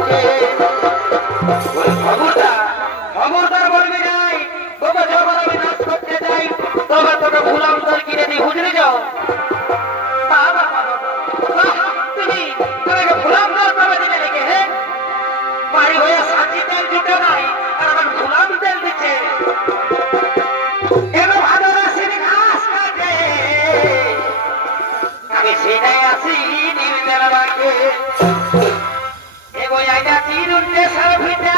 রাখে খবরদার খবরদার বলবি নাই তোকে যখন আমি নাচ করতে যাই তবে তোকে ফুলাম তোর কিনে দিই বুঝলি যাও তুমি তোমাকে ফুলাম তোর তবে দিলে রেখে হ্যাঁ বাড়ি হয়ে সাজি তেল জুটে নাই আর আমার ফুলাম তেল দিচ্ছে এবার ভালোবাসির ঘাস কাটে আমি সেটাই আসি নির্বেলা রাখে এগো আইনা তীর উঠতে সার ভিটা